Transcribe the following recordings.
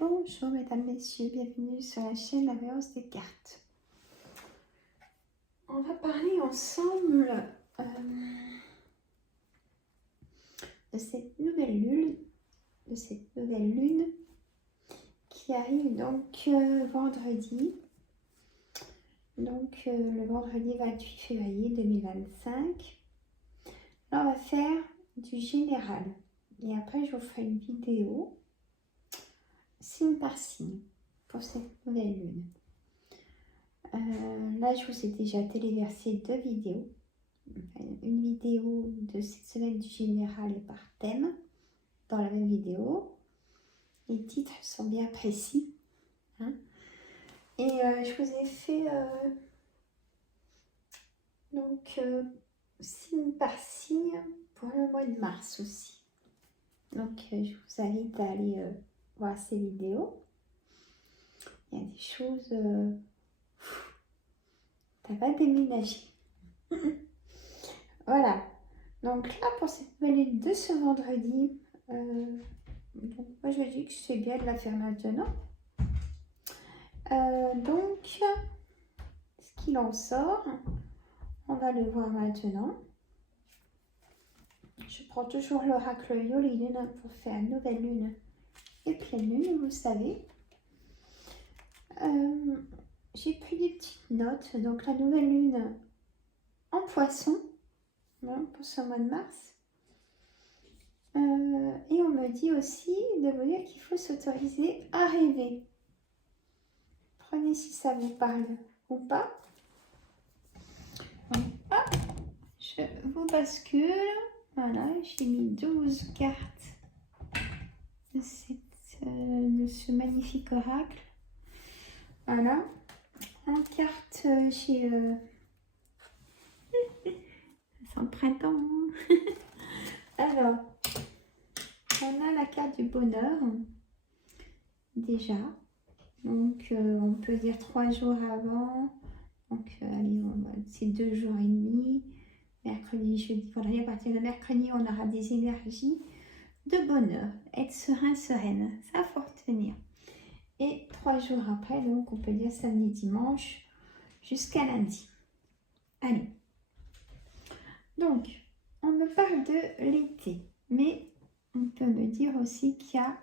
Bonjour mesdames, messieurs, bienvenue sur la chaîne La Voyance des cartes. On va parler ensemble de cette nouvelle lune, qui arrive donc vendredi. Donc le vendredi 28 février 2025. Là, on va faire du général. Et après, je vous ferai une vidéo signe par signe pour cette nouvelle lune. Là, je vous ai déjà téléversé 2 vidéos. Une vidéo de cette semaine du général et par thème dans la même vidéo. Les titres sont bien précis. Hein. Et je vous ai fait signe par signe pour le mois de mars aussi. Donc, je vous invite à aller voir ces vidéos. Il y a des choses... ça va déménager. Voilà. Donc là, pour cette nouvelle lune de ce vendredi, donc moi je dis que c'est bien de la faire maintenant. Donc, ce qu'il en sort, on va le voir maintenant. Je prends toujours l'oracle Yolilune pour faire nouvelle lune et pleine lune, vous savez. J'ai pris des petites notes. Donc la nouvelle lune en poisson, hein, pour ce mois de mars. Et on me dit aussi de vous dire qu'il faut s'autoriser à rêver. Prenez si ça vous parle ou pas. Donc, hop, je vous bascule. Voilà, j'ai mis 12 cartes de ce magnifique oracle. Voilà. En carte, j'ai... ça sent le printemps. Alors, on a la carte du bonheur. Déjà. Donc, on peut dire 3 jours avant. Donc, allez, c'est 2 jours et demi. Mercredi, jeudi, vendredi. À partir de mercredi, on aura des énergies de bonheur. Être serein, sereine. Ça, faut retenir. Et 3 jours après, donc, on peut dire samedi, dimanche, jusqu'à lundi. Allez. Donc, on me parle de l'été. Mais on peut me dire aussi qu'il y a...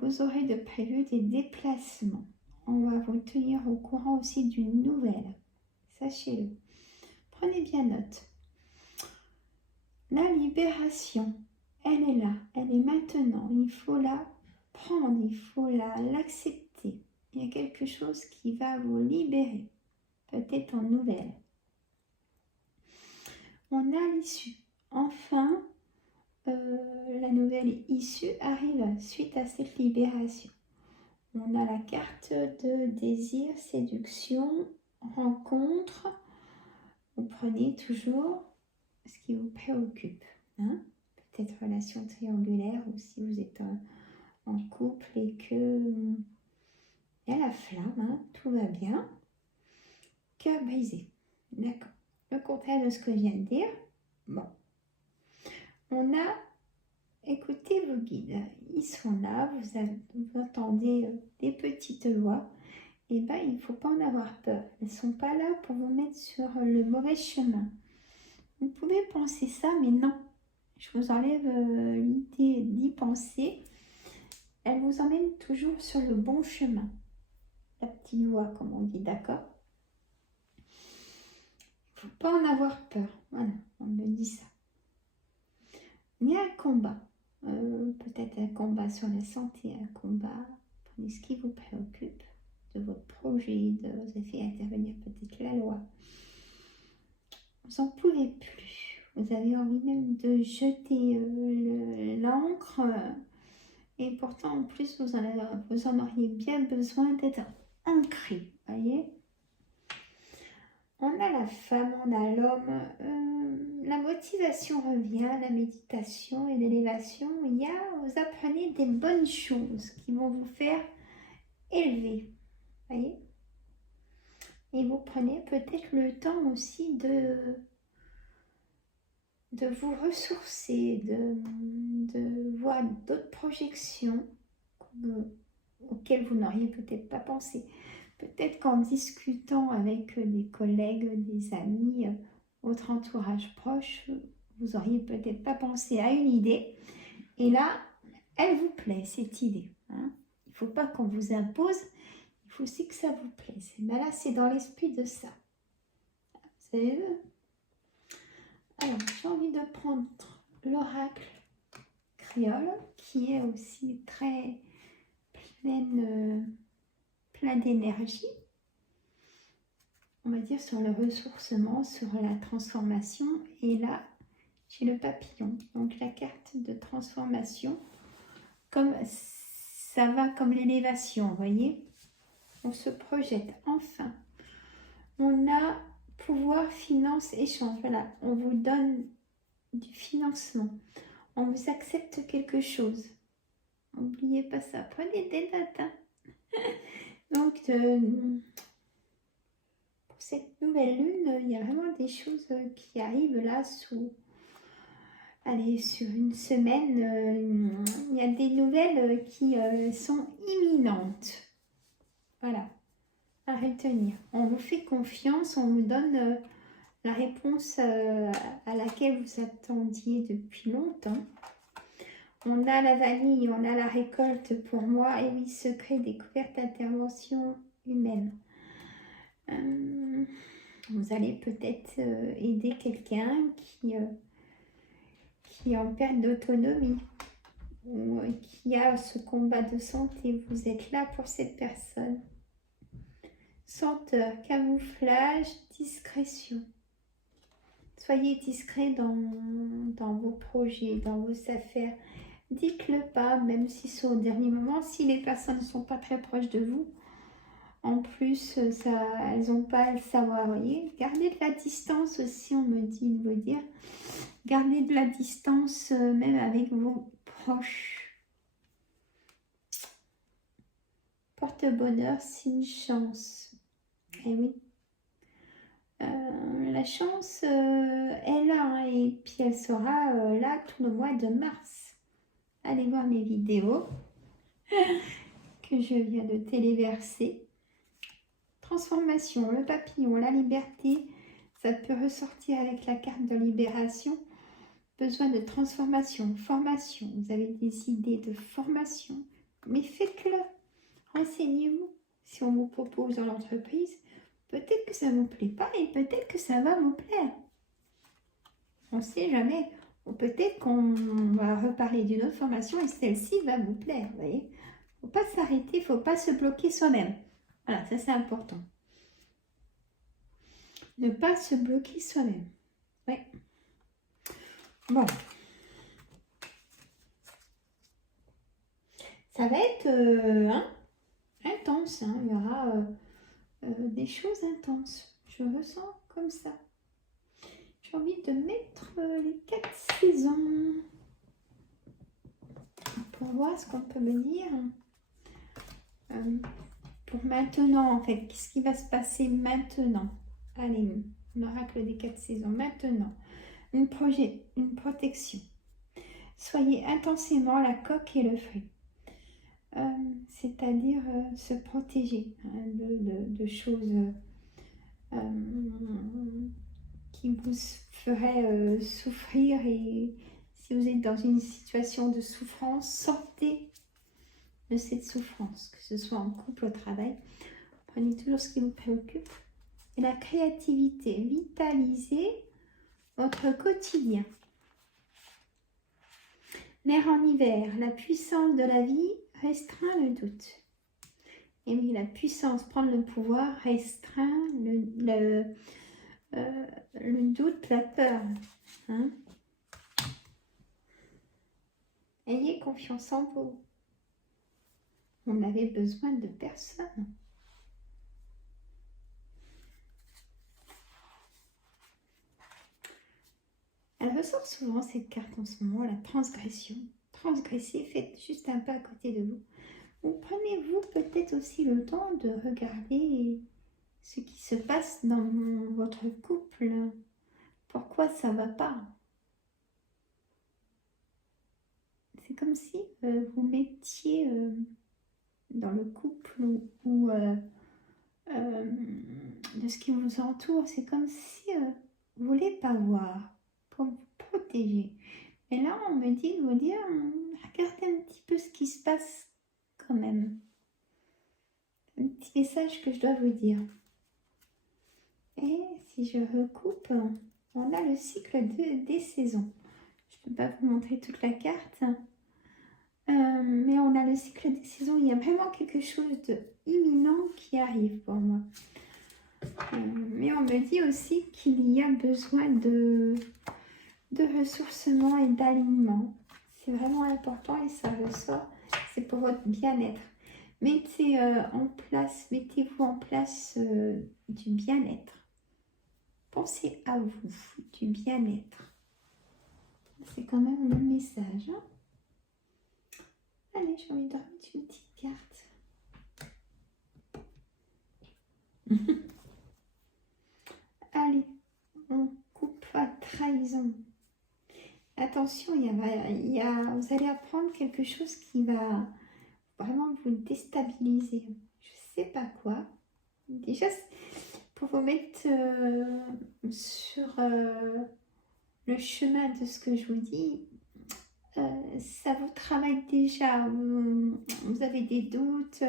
vous aurez de prévu des déplacements. On va vous tenir au courant aussi d'une nouvelle. Sachez-le. Prenez bien note. La libération, elle est là. Elle est maintenant. Il faut la prendre. Il faut l'accepter. Il y a quelque chose qui va vous libérer. Peut-être en nouvelle. On a l'issue. Enfin, la nouvelle issue arrive suite à cette libération. On a la carte de désir, séduction, rencontre. Vous prenez toujours ce qui vous préoccupe. Hein? Peut-être relation triangulaire ou si vous êtes en couple et que il y a la flamme, hein? Tout va bien. Cœur brisé. D'accord. Le contraire de ce que je viens de dire. Bon. On a écoutez vos guides. Ils sont là. Vous entendez des petites voix. Eh bien, il ne faut pas en avoir peur. Elles ne sont pas là pour vous mettre sur le mauvais chemin. Vous pouvez penser ça, mais non. Je vous enlève l'idée d'y penser. Elle vous emmène toujours sur le bon chemin. La petite voix, comme on dit, d'accord? Il ne faut pas en avoir peur. Voilà, on me dit ça. Il y a un combat. Peut-être un combat sur la santé, un combat. Prenez ce qui vous préoccupe. De votre projet, de vous avez fait intervenir peut-être la loi. Vous n'en pouvez plus. Vous avez envie même de jeter l'encre. Et pourtant, en plus, vous en auriez bien besoin d'être ancré. Voyez? On a la femme, on a l'homme. La motivation revient, la méditation et l'élévation. Vous apprenez des bonnes choses qui vont vous faire élever. Voyez? Et vous prenez peut-être le temps aussi de vous ressourcer, de voir d'autres projections, auxquels vous n'auriez peut-être pas pensé. Peut-être qu'en discutant avec des collègues, des amis, votre entourage proche, vous auriez peut-être pas pensé à une idée. Et là, elle vous plaît, cette idée. Hein. Il ne faut pas qu'on vous impose, il faut aussi que ça vous plaise. Ben là, c'est dans l'esprit de ça. Vous avez vu? Alors, j'ai envie de prendre l'oracle créole, qui est aussi très plein d'énergie. On va dire sur le ressourcement, sur la transformation. Et là, j'ai le papillon. Donc la carte de transformation, comme ça va comme l'élévation, vous voyez. On se projette. Enfin, on a pouvoir, finance, échange. Voilà, on vous donne du financement. On vous accepte quelque chose. N'oubliez pas ça. Prenez des dates. Hein. Donc, pour cette nouvelle lune, il y a vraiment des choses qui arrivent là allez, sur une semaine. Il y a des nouvelles qui sont imminentes. Voilà, à retenir. On vous fait confiance, on vous donne la réponse à laquelle vous attendiez depuis longtemps. On a la vanille, on a la récolte pour moi, et oui, secret, découverte, intervention humaine. Vous allez peut-être aider quelqu'un qui est en perte d'autonomie ou qui a ce combat de santé. Vous êtes là pour cette personne. Senteur, camouflage, discrétion. Soyez discret dans vos projets, dans vos affaires. Dites-le pas, même si c'est au dernier moment, si les personnes ne sont pas très proches de vous. En plus, elles n'ont pas à le savoir, voyez. Gardez de la distance aussi, on me dit de vous dire. Gardez de la distance même avec vos proches. Porte-bonheur, c'est une chance. Eh oui. La chance est là, hein, et puis elle sera là tout le mois de mars. Allez voir mes vidéos que je viens de téléverser. Transformation, le papillon, la liberté, ça peut ressortir avec la carte de libération. Besoin de transformation, formation. Vous avez des idées de formation, mais faites-le. Renseignez-vous. Si on vous propose dans l'entreprise, peut-être que ça ne vous plaît pas et peut-être que ça va vous plaire. On ne sait jamais. Ou peut-être qu'on va reparler d'une autre formation et celle-ci va vous plaire. Vous voyez, il ne faut pas s'arrêter, il ne faut pas se bloquer soi-même. Voilà, ça c'est important. Ne pas se bloquer soi-même. Oui. Bon. Ça va être intense. Hein. Il y aura des choses intenses. Je ressens comme ça. J'ai envie de mettre les 4 saisons pour voir ce qu'on peut me dire. Pour maintenant, en fait, qu'est-ce qui va se passer maintenant? Allez, l'oracle des 4 saisons. Maintenant, une protection. Soyez intensément la coque et le fruit. C'est-à-dire se protéger de choses qui vous feraient souffrir. Et si vous êtes dans une situation de souffrance, sortez de cette souffrance, que ce soit en couple, au travail. Prenez toujours ce qui vous préoccupe. Et la créativité, vitalisez votre quotidien. L'air en hiver, la puissance de la vie restreint le doute. Et oui, la puissance, prendre le pouvoir, restreint le doute, la peur. Hein? Ayez confiance en vous. Vous n'avez besoin de personne. Elle ressort souvent cette carte en ce moment, la transgression. Transgressez, faites juste un pas à côté de vous. Ou prenez-vous peut-être aussi le temps de regarder ce qui se passe dans votre couple. Pourquoi ça ne va pas? C'est comme si vous mettiez dans le couple ou de ce qui vous entoure. C'est comme si vous ne voulez pas voir pour vous protéger. Et là, on me dit de vous dire, regardez un petit peu ce qui se passe quand même. Un petit message que je dois vous dire. Et si je recoupe, on a le cycle des saisons. Je ne peux pas vous montrer toute la carte, mais on a le cycle des saisons. Il y a vraiment quelque chose d'imminent qui arrive pour moi. Mais on me dit aussi qu'il y a besoin de ressourcement et d'alignement. C'est vraiment important et ça ressort. C'est pour votre bien-être. Mettez-vous en place du bien-être. Pensez à vous, du bien-être. C'est quand même le message. Hein. Allez, j'ai envie de remettre une petite carte. Allez, on coupe à trahison. Attention, vous allez apprendre quelque chose qui va vraiment vous déstabiliser. Je ne sais pas quoi. Déjà, pour vous mettre sur le chemin de ce que je vous dis, ça vous travaille déjà. Vous avez des doutes.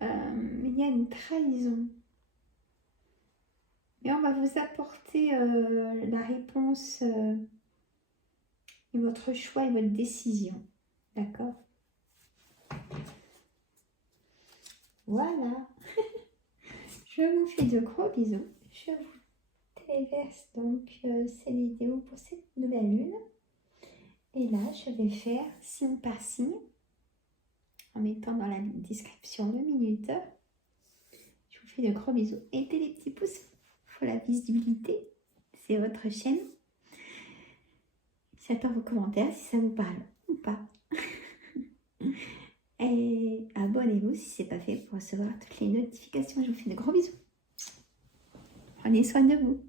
Il y a une trahison. Et on va vous apporter la réponse et votre choix et votre décision. D'accord? Voilà. Je vous fais de gros bisous. Je vous téléverse donc ces vidéos pour cette nouvelle lune. Et là, je vais faire signe par signe en mettant dans la description le minuteur. Je vous fais de gros bisous. Aidez les petits pouces. Il faut la visibilité. C'est votre chaîne. J'attends vos commentaires si ça vous parle ou pas. Et abonnez-vous si ce n'est pas fait pour recevoir toutes les notifications. Je vous fais de gros bisous. Prenez soin de vous.